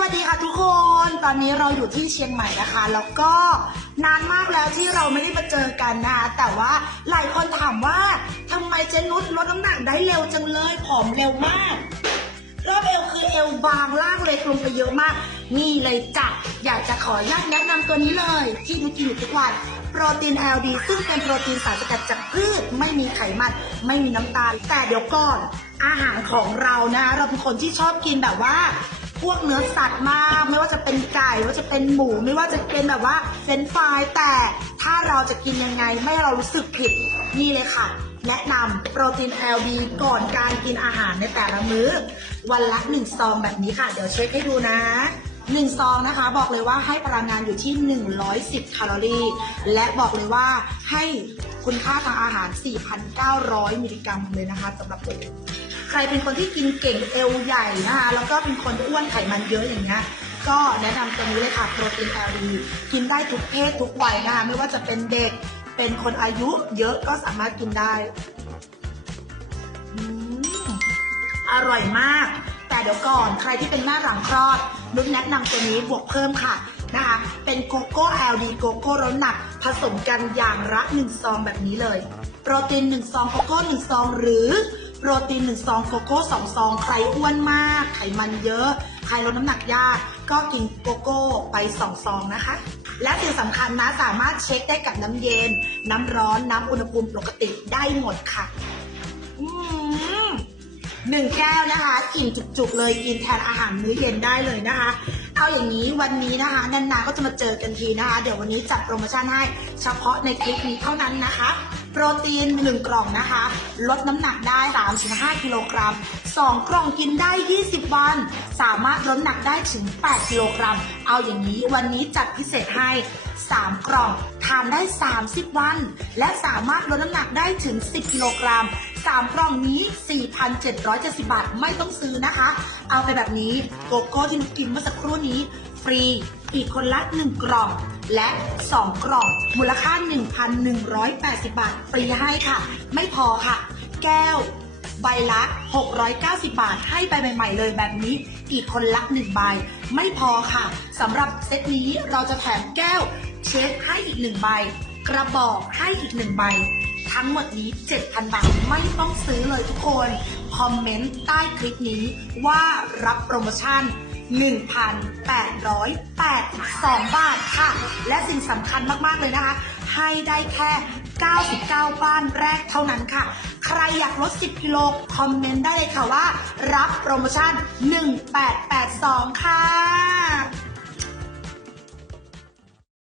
วัสดีค่ะทุกคน ตอนนี้เราอยู่ที่เชียงใหม่นะคะ แล้วก็นานมากแล้วที่เราไม่ได้มาเจอกันนะคะ แต่ว่าหลายคนถามว่าทำไมเจนุชลดน้ำหนักได้เร็วจังเลยผอมเร็วมาก รอบเอวคือเอวบางล่างเล็กลงไปเยอะมาก นี่เลยจ้ะ อยากจะขออนุญาตแนะนำตัวนี้เลย ที่นุชกินอยู่ทุกวันโปรตีน LD ซึ่งเป็นโปรตีนสารสกัดจากพืชไม่มีไขมัน ไม่มีน้ำตาล แต่เดี๋ยวก่อนอาหารของเรานะ เราเป็นคนที่ชอบกินแบบว่า พวกเนื้อสัตว์มาก ไม่ว่าจะเป็นไก่ไม่ว่าจะเป็นหมู ไม่ว่าจะเป็นแบบว่าเฟรนฟรายแต่ถ้าเราจะกินยังไงไม่ให้เรารู้สึกผิดนี่เลยค่ะ แนะนำโปรตีน LB ก่อนการกินอาหารในแต่ละมื้อ วันละ1ซองแบบนี้ค่ะ เดี๋ยวเช็คให้ดูนะ1ซองนะคะบอกเลยว่าให้พลังงานอยู่ที่ 110 แคลอรี่ และบอกเลยว่าให้คุณค่าทางอาหาร 4,900 มิลลิกรัมเลยนะคะสำหรับตัวเอง ใครเป็นคนที่กินเก่งเอวใหญ่นะคะแล้วก็เป็นคนอ้วนไขมันเยอะอย่างเงี้ยก็แนะนำตัวนี้เลยค่ะโปรตีน LD กินได้ทุกเพศทุกวัยนะคะไม่ว่าจะเป็นเด็กเป็นคนอายุเยอะก็สามารถกินได้อร่อยมาก แต่เดี๋ยวก่อนใครที่เป็นแม่หลังคลอดนุชแนะนำตัวนี้บวกเพิ่มค่ะนะคะ เป็นโกโก้ LD โกโก้รสหนัก ผสมกันอย่างละ1ซองแบบนี้เลย โปรตีน1ซองโกโก้1ซองหรือ โปรตีน1ซองโกโก้2ซอง ใครอ้วนมาก ไขมันเยอะ ใครลดน้ำหนักยาก ก็กินโกโก้ไป2ซองนะคะ และสิ่งสำคัญนะสามารถเช็คได้กับน้ำเย็น น้ำร้อนน้ำอุณหภูมิปกติได้หมดค่ะหนึ่งแก้วนะคะกินจุกๆเลยกินแทนอาหารมื้อเย็นได้เลยนะคะ เอาอย่างนี้วันนี้นะคะนานๆก็จะมาเจอกันทีนะคะ เดี๋ยววันนี้จัดโปรโมชั่นให้เฉพาะในคลิปนี้เท่านั้นนะคะ รตีน 1 กล่องนะคะ ลดน้ำหนักได้ 3-5 กิโลกรัม 2 กล่องกินได้ 20 วัน สามารถลดน้ำหนักได้ถึง 8 กิโลกรัม เอาอย่างนี้วันนี้จัดพิเศษให้ 3 กล่องทานได้ 30 วัน และสามารถลดน้ำหนักได้ถึง 10 กิโลกรัม 3 กล่องนี้ 4,770 บาท ไม่ต้องซื้อนะคะ เอาไปแบบนี้โกโก้ที่นุกกินเมื่อสักครู่นี้ ฟรี อีกคนละ 1 กล่อง และ 2 กล่องมูลค่า 1,180 บาทฟรีให้ค่ะ ไม่พอค่ะ แก้วใบละ 690 บาท ให้ไปใหม่ๆเลยแบบนี้ อีกคนละ1ใบ ไม่พอค่ะสำหรับเซตนี้เราจะแถมแก้วเช็คให้อีก 1 ใบ กระบอกให้อีก 1 ใบ ทั้งหมดนี้ 7,000 บาท ไม่ต้องซื้อเลยทุกคน คอมเมนต์ใต้คลิปนี้ว่ารับโปรโมชั่น 1,882 บาทค่ะ และสิ่งสำคัญมาก ๆ เลยนะคะ ให้ได้แค่ 99 บ้านแรกเท่านั้นค่ะ ใครอยากลด 10 กิโล คอมเมนต์ได้เลยค่ะว่า รับโปรโมชั่น 1882 ค่ะ